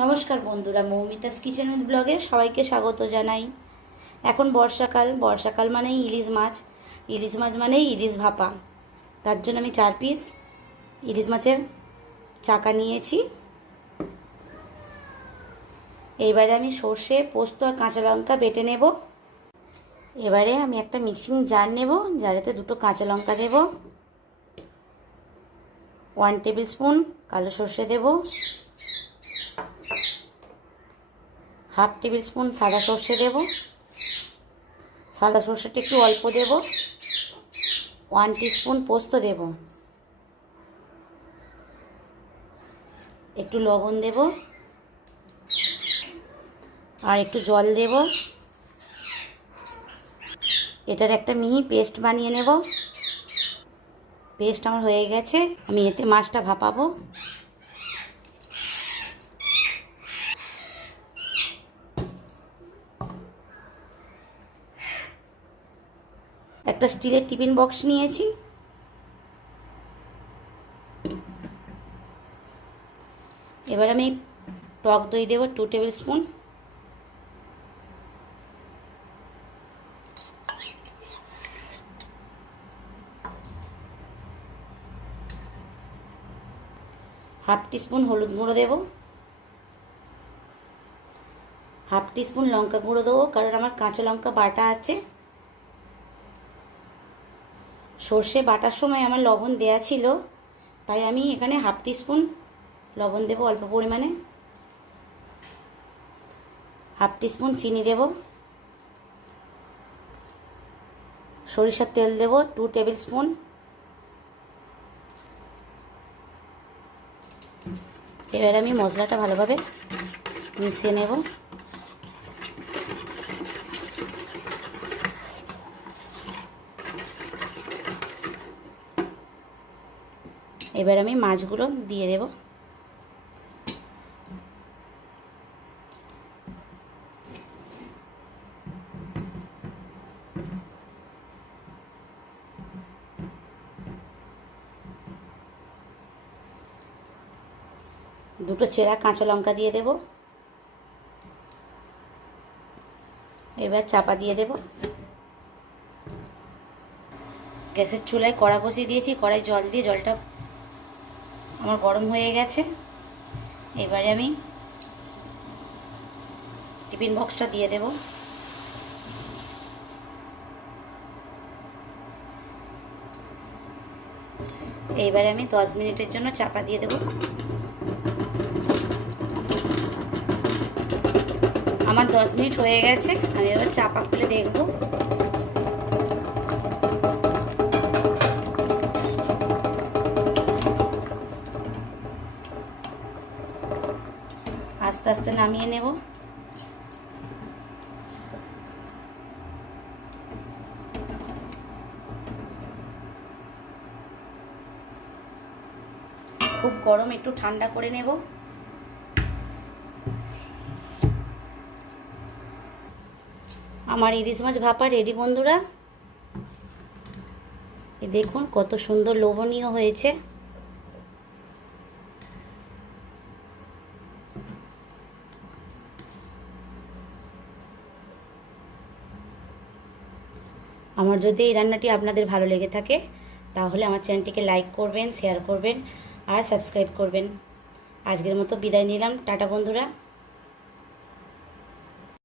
নমস্কার বন্ধুরা, Moumita's kitchen with ব্লগে সবাইকে স্বাগত জানাই। এখন বর্ষাকাল বর্ষাকাল মানেই ইলিশ মাছ ইলিশ মাছ মানেই ইলিশ ভাপা। তার জন্য আমি চার পিস ইলিশ মাছের চাকা নিয়েছি। এইবারে আমি সর্ষে, পোস্ত আর কাঁচা লঙ্কা বেটে নেব। এবারে আমি একটা মিক্সিং জার নেব, জারেতে দুটো কাঁচা লঙ্কা দেব। ওয়ান টেবিল স্পুন কালো সর্ষে দেবো। হাফ টেবিল স্পুন সাদা সর্ষে দেব। সাদা সর্ষেটা একটু অল্প দেব। ওয়ান স্পুন পোস্ত দেব। একটু লবণ দেব। আর একটু জল দেব। এটার একটা মিহি পেস্ট বানিয়ে নেব। পেস্ট আমার হয়ে গেছে। আমি এতে মাছটা ভাপাবো। একটা স্টিলের টিফিন বক্স নিয়েছি। এবার আমি টক দই দেবো two tablespoon half teaspoon হলুদ গুঁড়ো দেবো। হাফ টিস্পুন লঙ্কা গুঁড়ো দেবো, কারণ আমার কাঁচা লঙ্কা বাটা আছে। সর্ষে বাটার সময় আমার লবণ দেয়া ছিল। তাই আমি এখানে হাফ টিস্পুন লবণ দেব অল্প পরিমাণে। হাফ টিস্পুন চিনি দেব। সরিষার তেল দেব টু টেবিল স্পুন এবার আমি মশলাটা ভালোভাবে মিশিয়ে নেব। এবার আমি মাছগুলো দিয়ে দেব। দুটো চেরা কাঁচা লঙ্কা দিয়ে দেব। এবার চাপা দিয়ে দেব। গ্যাসের চুলায় কড়া বসিয়ে দিয়েছি কড়াই জল দিয়ে জলটা আমার গরম হয়ে গেছে। এবারে আমি টিফিন বক্সটা দিয়ে দেব। এইবারে আমি দশ মিনিটের জন্য চাপা দিয়ে দেব। আমার দশ মিনিট হয়ে গেছে, আমি এবার চাপা খুলে দেখব। আস্তে আস্তে নামিয়ে নেব। খুব গরম, একটু ঠান্ডা করে নেব। আমার ইলিশ মাছ ভাপা রেডি বন্ধুরা। দেখুন কত সুন্দর লোভনীয় হয়েছে। আমার যদি এই রান্নাটি আপনাদের ভালো লেগে থাকে, তাহলে আমার চ্যানেলটিকে লাইক করবেন, শেয়ার করবেন আর সাবস্ক্রাইব করবেন। আজকের মতো বিদায় নিলাম। টাটা বন্ধুরা।